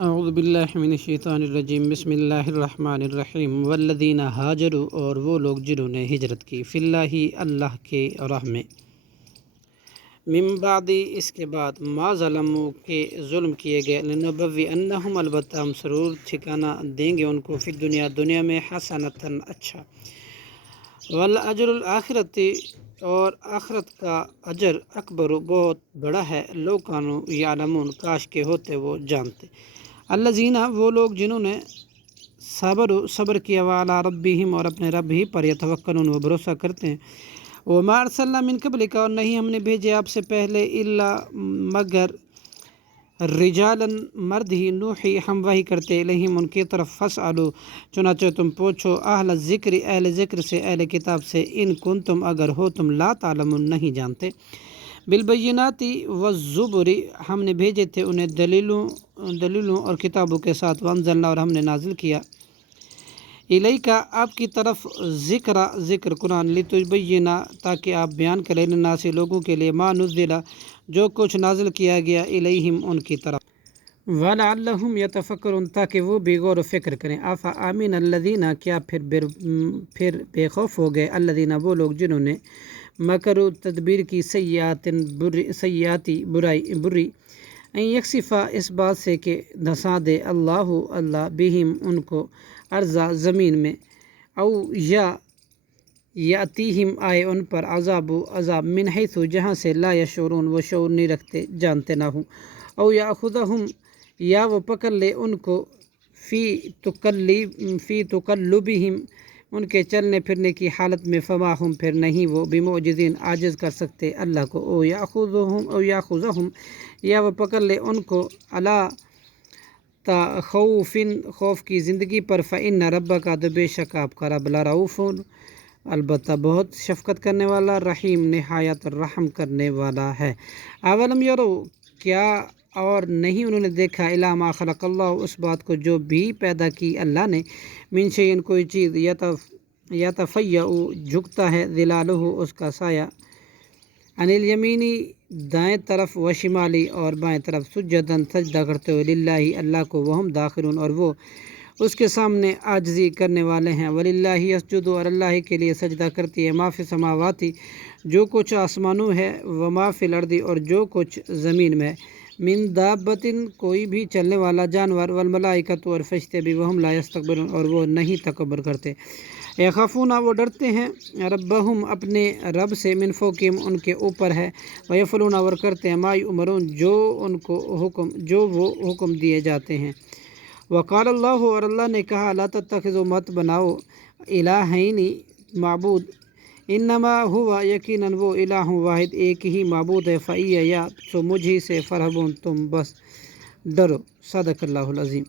اعوذ باللہ من الشیطان الرجیم بسم اللہ الرحمن الرحیم والذین ہاجروا، اور وہ لوگ جنہوں نے ہجرت کی، فی اللہ اللہ کے راہ میں، من بعد اس کے بعد، ما ظلموا کے ظلم کیے گئے، لنبوئنہم البتہ ہم ضرور ٹھکانہ دیں گے ان کو، فی دنیا میں حسنۃً اچھا، والاجر الآخرۃ اور آخرت کا اجر اکبر بہت بڑا ہے، لو کانوا یعلمون کاش کے ہوتے وہ جانتے، الذین وہ لوگ جنہوں نے صبر کیا، وعلی ربہم اور اپنے رب ہی پر یتوکلون وہ بھروسہ کرتے ہیں، وما ارسلنا من قبلک اور نہیں ہم نے بھیجے آپ سے پہلے، الا مگر رجالا مرد ہی، نوحی ہم وحی کرتے، الیہم ان کی طرف، فاسألوا چنانچہ تم پوچھو، اہل الذکر اہل ذکر سے، اہل کتاب سے، ان کنتم اگر ہو تم، لا تعلمون نہیں جانتے، بالبینات والزبر ہم نے بھیجے تھے انہیں دلیلوں اور کتابوں کے ساتھ، وانزلنا اور ہم نے نازل کیا، الیکا آپ کی طرف، ذکر قرآن، لتبینا تاکہ آپ بیان کریں، للناس لوگوں کے لیے، ما نزل جو کچھ نازل کیا گیا، الیہم ان کی طرف، وَلَعَلَّهُمْ يَتَفَكَّرُونَ تاکہ وہ بھی غور و فکر کریں، آمین الذین کیا پھر بے خوف ہو گئے، الذین وہ لوگ جنہوں نے، مکروا تدبیر کی، سیئاتی بری، ان یکسفا اس بات سے کہ دھسا دے، اللہ بہم ان کو، ارضا زمین میں، او یا یاتیہم آئے ان پر، عذاب من حیث جہاں سے، لا یشعرون وہ شعور نہیں رکھتے جانتے نہ ہوں، او یاخذہم یا وہ پکڑ لے ان کو، فی تقلبہم ان کے چلنے پھرنے کی حالت میں، فما ہم پھر نہیں وہ، بمعجزین عاجز کر سکتے اللہ کو، او یاخذہم یا وہ پکڑ لے ان کو، علی تخوف خوف کی زندگی پر، فإن ربک تو بے شک آپ کا رب، لرؤوف البتہ بہت شفقت کرنے والا، رحیم نہایت رحم کرنے والا ہے، اولم یرو کیا اور نہیں انہوں نے دیکھا، الی ما خلق اللہ اس بات کو جو بھی پیدا کی اللہ نے، من شیء کوئی چیز، یتفیأ جھکتا ہے، ظلالہ اس کا سایہ، عن الیمینی دائیں طرف، وشمالی اور بائیں طرف، سجداً سجدہ کرتے ہوئے، للہ اللہ کو، وہم داخرون اور وہ اس کے سامنے عاجزی کرنے والے ہیں، وللہ یسجد اور اللہ کے لیے سجدہ کرتی ہے، ما فی السماوات جو کچھ آسمانوں ہے، وما فی الارض اور جو کچھ زمین میں، من دابۃ کوئی بھی چلنے والا جانور، والملائکۃ اور فرشتے بھی، وہم لا یستکبرون اور وہ نہیں تکبر کرتے، یخافون وہ ڈرتے ہیں، ربہم اپنے رب سے، من فوقہم ان کے اوپر ہے، ویفعلون اور کرتے ہیں، ما یؤمرون جو وہ حکم دیے جاتے ہیں، وقال اللہ اور اللہ نے کہا، لا تتخذوا مت بناؤ، الہین معبود، انما ہوا یقیناً وہ، الہ واحد ایک ہی معبود ہے، فإیا سو مجھ ہی سے، فرحبون تم بس ڈرو، صدق اللہ العظیم۔